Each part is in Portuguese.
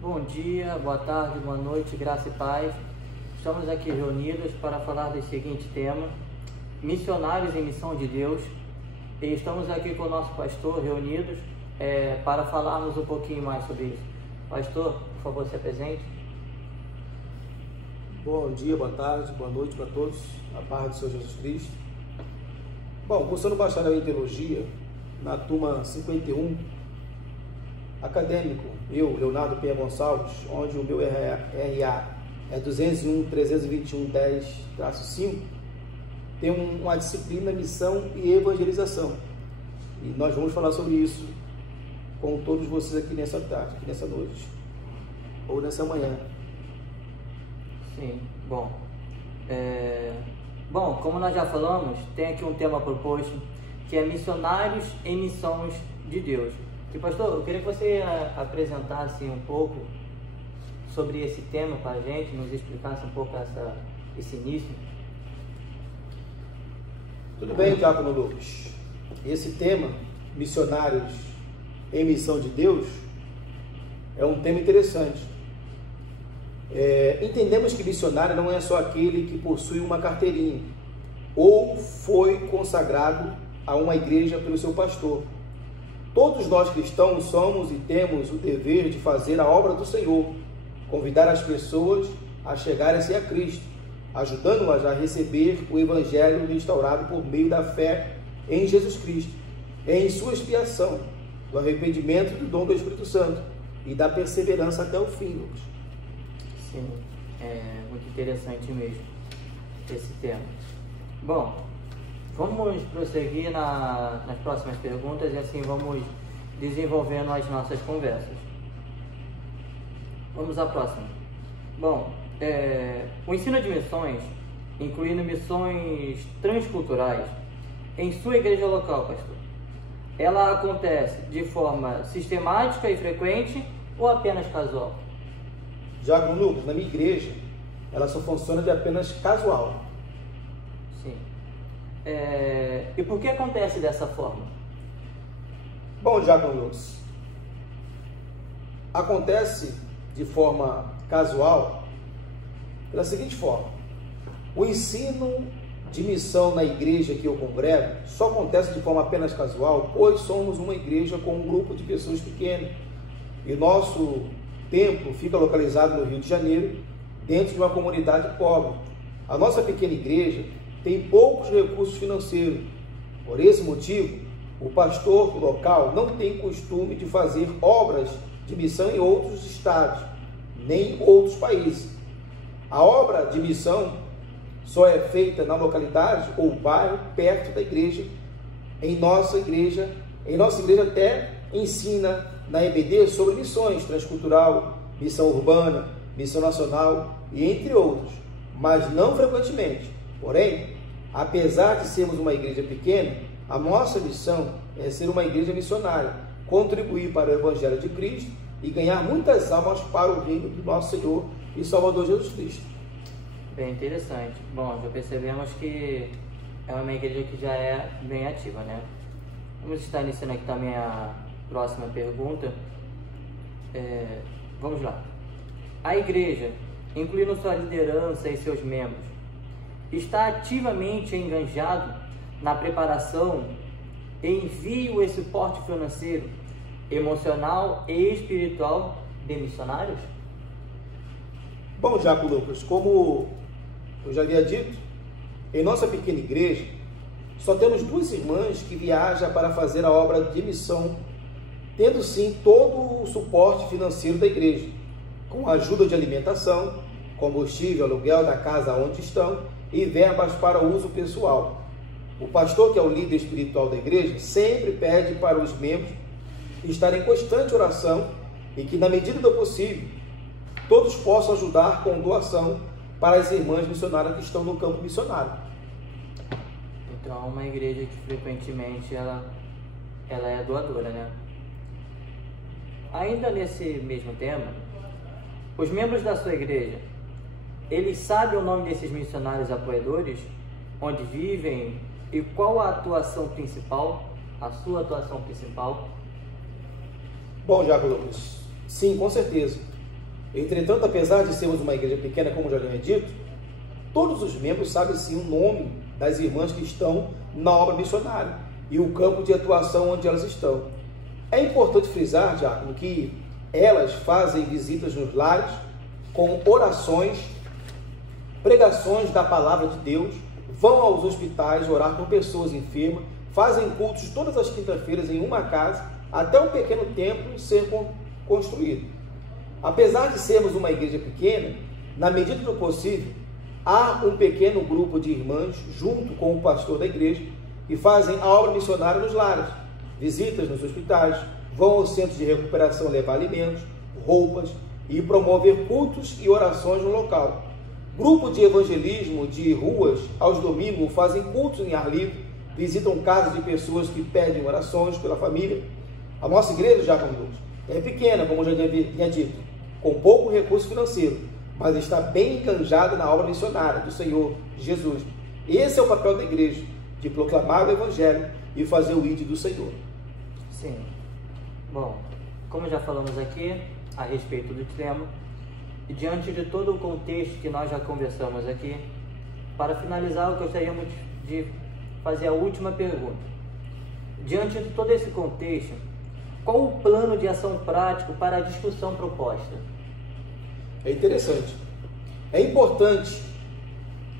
Bom dia, boa tarde, boa noite, graça e paz. Estamos aqui reunidos para falar do seguinte tema: missionários em missão de Deus. E estamos aqui com o nosso pastor reunidos para falarmos um pouquinho mais sobre isso. Pastor, por favor, se apresente. Bom dia, boa tarde, boa noite para todos, a paz do Senhor Jesus Cristo. Bom, cursando bacharel em teologia, na turma 51, acadêmico, eu, Leonardo Penha Gonçalves, onde o meu RA é 201.321.10-5, tem uma disciplina Missão e Evangelização. E nós vamos falar sobre isso com todos vocês aqui nessa tarde, aqui nessa noite, ou nessa manhã. Sim, bom. Bom, como nós já falamos, tem aqui um tema proposto, que é missionários em missões de Deus. E pastor, eu queria que você apresentasse um pouco sobre esse tema para a gente, nos explicasse um pouco esse início. Tudo bem, Diácono Lucas. Esse tema, missionários em missão de Deus, é um tema interessante. Entendemos que missionário não é só aquele que possui uma carteirinha ou foi consagrado a uma igreja pelo seu pastor. Todos nós cristãos somos e temos o dever de fazer a obra do Senhor, convidar as pessoas a chegarem-se a Cristo, ajudando-as a receber o Evangelho restaurado por meio da fé em Jesus Cristo, em sua expiação, do arrependimento e do dom do Espírito Santo e da perseverança até o fim, Lucas. Sim, é muito interessante mesmo esse tema. Bom, vamos prosseguir nas próximas perguntas e assim vamos desenvolvendo as nossas conversas. Vamos à próxima. Bom, o ensino de missões, incluindo missões transculturais, em sua igreja local, pastor, ela acontece de forma sistemática e frequente ou apenas casual? Diácono Lucas, na minha igreja, ela só funciona de apenas casual. Sim. E por que acontece dessa forma? Bom, Diácono Lucas, acontece de forma casual da seguinte forma: o ensino de missão na igreja que eu congrego só acontece de forma apenas casual, pois somos uma igreja com um grupo de pessoas pequeno e nosso templo fica localizado no Rio de Janeiro, dentro de uma comunidade pobre. A nossa pequena igreja tem poucos recursos financeiros. Por esse motivo, o pastor local não tem costume de fazer obras de missão em outros estados, nem em outros países. A obra de missão só é feita na localidade ou bairro perto da igreja. Em nossa igreja até ensina na EBD sobre missões transcultural, missão urbana, missão nacional e entre outros, mas não frequentemente. Porém, apesar de sermos uma igreja pequena, a nossa missão é ser uma igreja missionária, contribuir para o Evangelho de Cristo e ganhar muitas almas para o reino do nosso Senhor e Salvador Jesus Cristo. Bem interessante. Bom, já percebemos que é uma igreja que já é bem ativa, né? Vamos estar iniciando aqui também a próxima pergunta. Vamos lá. A igreja, incluindo sua liderança e seus membros, está ativamente engajado na preparação, envio e suporte financeiro, emocional e espiritual de missionários? Bom, Jaco Lucas, como eu já havia dito, em nossa pequena igreja só temos 2 irmãs que viajam para fazer a obra de missão, tendo sim todo o suporte financeiro da igreja, com ajuda de alimentação, combustível, aluguel da casa onde estão e verbas para uso pessoal. O pastor, que é o líder espiritual da igreja, sempre pede para os membros estarem em constante oração e que, na medida do possível, todos possam ajudar com doação para as irmãs missionárias que estão no campo missionário. Então, é uma igreja que frequentemente ela é doadora, né? Ainda nesse mesmo tema, os membros da sua igreja, eles sabem o nome desses missionários apoiadores, onde vivem e qual a atuação principal, a sua atuação principal? Bom, Jaco Lucas, sim, com certeza. Entretanto, apesar de sermos uma igreja pequena, como já tinha dito, todos os membros sabem sim o nome das irmãs que estão na obra missionária e o campo de atuação onde elas estão. É importante frisar, Diácono, que elas fazem visitas nos lares com orações, pregações da palavra de Deus, vão aos hospitais orar com pessoas enfermas, fazem cultos todas as quintas-feiras em uma casa, até um pequeno templo ser construído. Apesar de sermos uma igreja pequena, na medida do possível, há um pequeno grupo de irmãs, junto com o pastor da igreja, que fazem a obra missionária nos lares, visitas nos hospitais, vão aos centros de recuperação levar alimentos, roupas e promover cultos e orações no local. Grupo de evangelismo de ruas, aos domingos, fazem cultos em ar livre, visitam casas de pessoas que pedem orações pela família. A nossa igreja, Diácono Douglas, é pequena, como eu já tinha dito, com pouco recurso financeiro, mas está bem enganjada na obra missionária do Senhor Jesus. Esse é o papel da igreja, de proclamar o Evangelho e fazer o ID do Senhor. Sim. Bom, como já falamos aqui a respeito do tema, e diante de todo o contexto que nós já conversamos aqui, para finalizar, eu gostaríamos de fazer a última pergunta. Diante de todo esse contexto, qual o plano de ação prático para a discussão proposta? É interessante. É importante,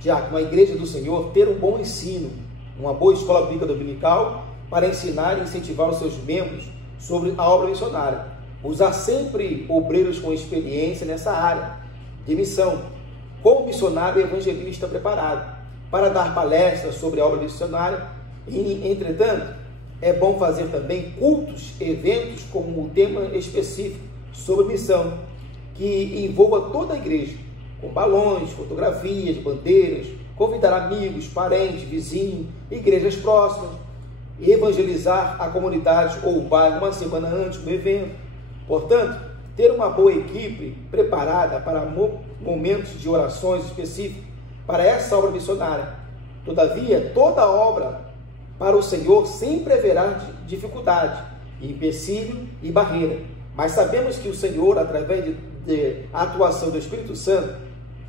Diácono, a igreja do Senhor ter um bom ensino, uma boa escola bíblica dominical para ensinar e incentivar os seus membros sobre a obra missionária. Usar sempre obreiros com experiência nessa área de missão, como missionário e evangelista preparado, para dar palestras sobre a obra missionária. E, entretanto, é bom fazer também cultos, eventos com um tema específico sobre missão, que envolva toda a igreja, com balões, fotografias, bandeiras, convidar amigos, parentes, vizinhos, igrejas próximas, evangelizar a comunidade ou o bairro uma semana antes do evento. Portanto, ter uma boa equipe preparada para momentos de orações específicos para essa obra missionária. Todavia, toda obra para o Senhor sempre haverá dificuldade, empecilho e barreira. Mas sabemos que o Senhor, através de atuação do Espírito Santo,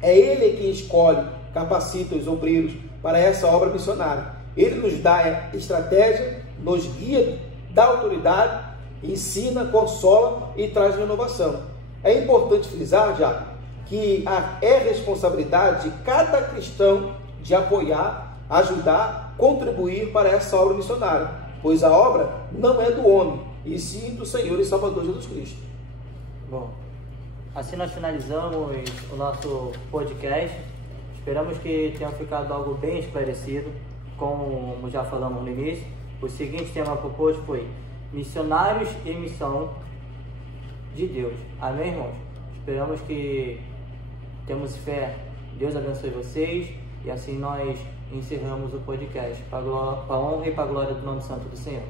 é Ele quem escolhe, capacita os obreiros para essa obra missionária. Ele nos dá estratégia, nos guia, dá autoridade, ensina, consola e traz renovação. É importante frisar, já, que é responsabilidade de cada cristão de apoiar, ajudar, contribuir para essa obra missionária, pois a obra não é do homem, e sim do Senhor e Salvador Jesus Cristo. Bom, assim nós finalizamos o nosso podcast. Esperamos que tenha ficado algo bem esclarecido. Como já falamos no início, o seguinte tema proposto foi missionários e missão de Deus. Amém, irmãos? Esperamos que temos fé. Deus abençoe vocês. E assim nós encerramos o podcast. Para a honra e para a glória do nome santo do Senhor.